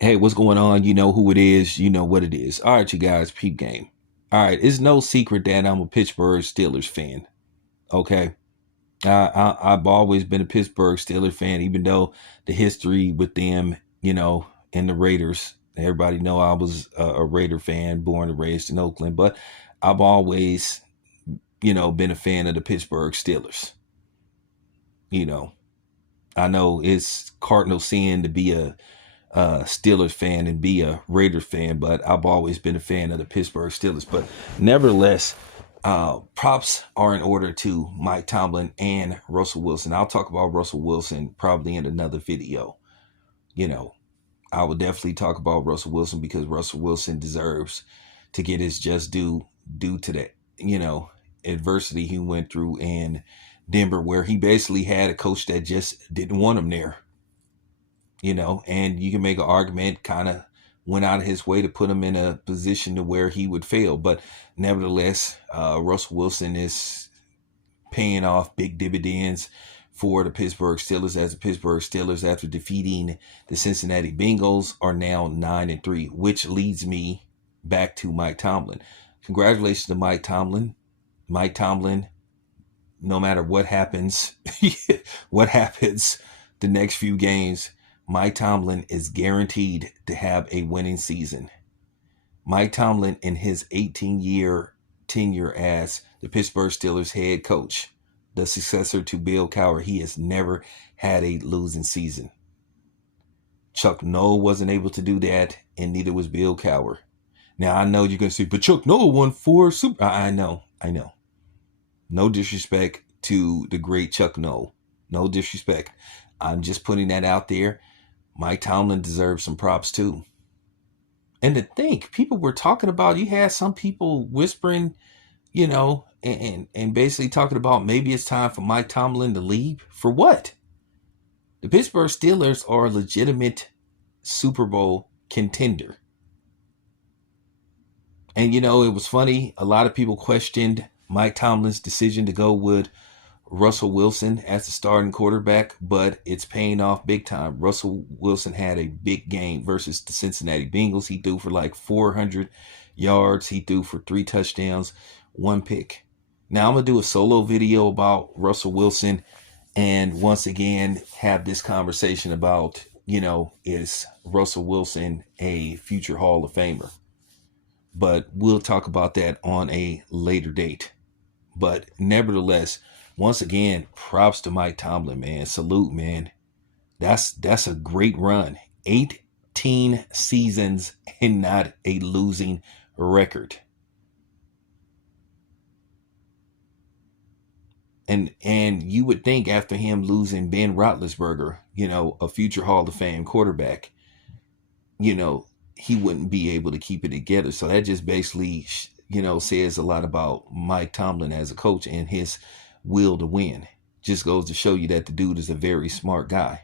Hey, what's going on? You know who it is. You know what it is. All right, you guys, peep game. All right, it's no secret that I'm a Pittsburgh Steelers fan. Okay. I've always been a Pittsburgh Steelers fan, even though the history with them, and the Raiders. Everybody know I was a Raider fan, born and raised in Oakland, but I've always, been a fan of the Pittsburgh Steelers. You know, I know it's cardinal sin to be a Steelers fan and be a Raiders fan, but I've always been a fan of the Pittsburgh Steelers. But nevertheless, props are in order to Mike Tomlin and Russell Wilson. I'll talk about Russell Wilson probably in another video. You know, I will definitely talk about Russell Wilson because Russell Wilson deserves to get his just due to that, adversity he went through in Denver, where he basically had a coach that just didn't want him there. And you can make an argument kind of went out of his way to put him in a position to where he would fail. But nevertheless, Russell Wilson is paying off big dividends for the Pittsburgh Steelers, as the Pittsburgh Steelers, after defeating the Cincinnati Bengals, are now 9-3, which leads me back to Mike Tomlin. Congratulations to Mike Tomlin. Mike Tomlin, no matter what happens, the next few games, Mike Tomlin is guaranteed to have a winning season. Mike Tomlin, in his 18-year tenure as the Pittsburgh Steelers head coach, the successor to Bill Cowher, he has never had a losing season. Chuck Noll wasn't able to do that, and neither was Bill Cowher. Now, I know you're going to say, but Chuck Noll won 4 Super... I know. No disrespect to the great Chuck Noll. No disrespect. I'm just putting that out there. Mike Tomlin deserves some props too. And to think, people were talking about, you had some people whispering, and basically talking about maybe it's time for Mike Tomlin to leave. For what? The Pittsburgh Steelers are a legitimate Super Bowl contender. And it was funny. A lot of people questioned Mike Tomlin's decision to go with Russell Wilson as the starting quarterback, but it's paying off big time. Russell Wilson had a big game versus the Cincinnati Bengals. He threw for like 400 yards. He threw for 3 touchdowns, 1 pick. Now I'm going to do a solo video about Russell Wilson and once again have this conversation about, is Russell Wilson a future Hall of Famer? But we'll talk about that on a later date. But nevertheless, once again, props to Mike Tomlin, man. Salute, man. That's a great run. 18 seasons and not a losing record. And you would think after him losing Ben Roethlisberger, a future Hall of Fame quarterback, he wouldn't be able to keep it together. So that just basically, says a lot about Mike Tomlin as a coach and his will to win. Just goes to show you that the dude is a very smart guy,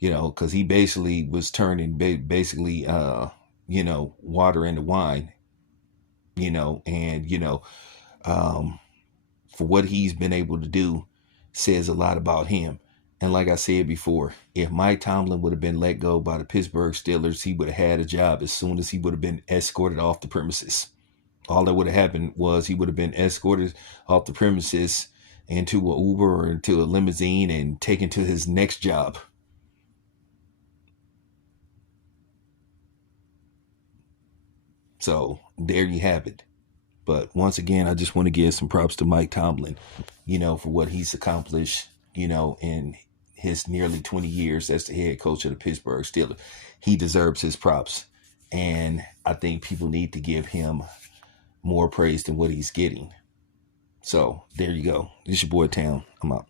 because he basically was turning water into wine, and, for what he's been able to do says a lot about him. And like I said before, if Mike Tomlin would have been let go by the Pittsburgh Steelers, he would have had a job as soon as he would have been escorted off the premises. All that would have happened was he would have been escorted off the premises into an Uber or into a limousine and taken to his next job. So there you have it. But once again, I just want to give some props to Mike Tomlin, for what he's accomplished, in his nearly 20 years as the head coach of the Pittsburgh Steelers. He deserves his props. And I think people need to give him more praise than what he's getting. So there you go. This is your boy Town. I'm out.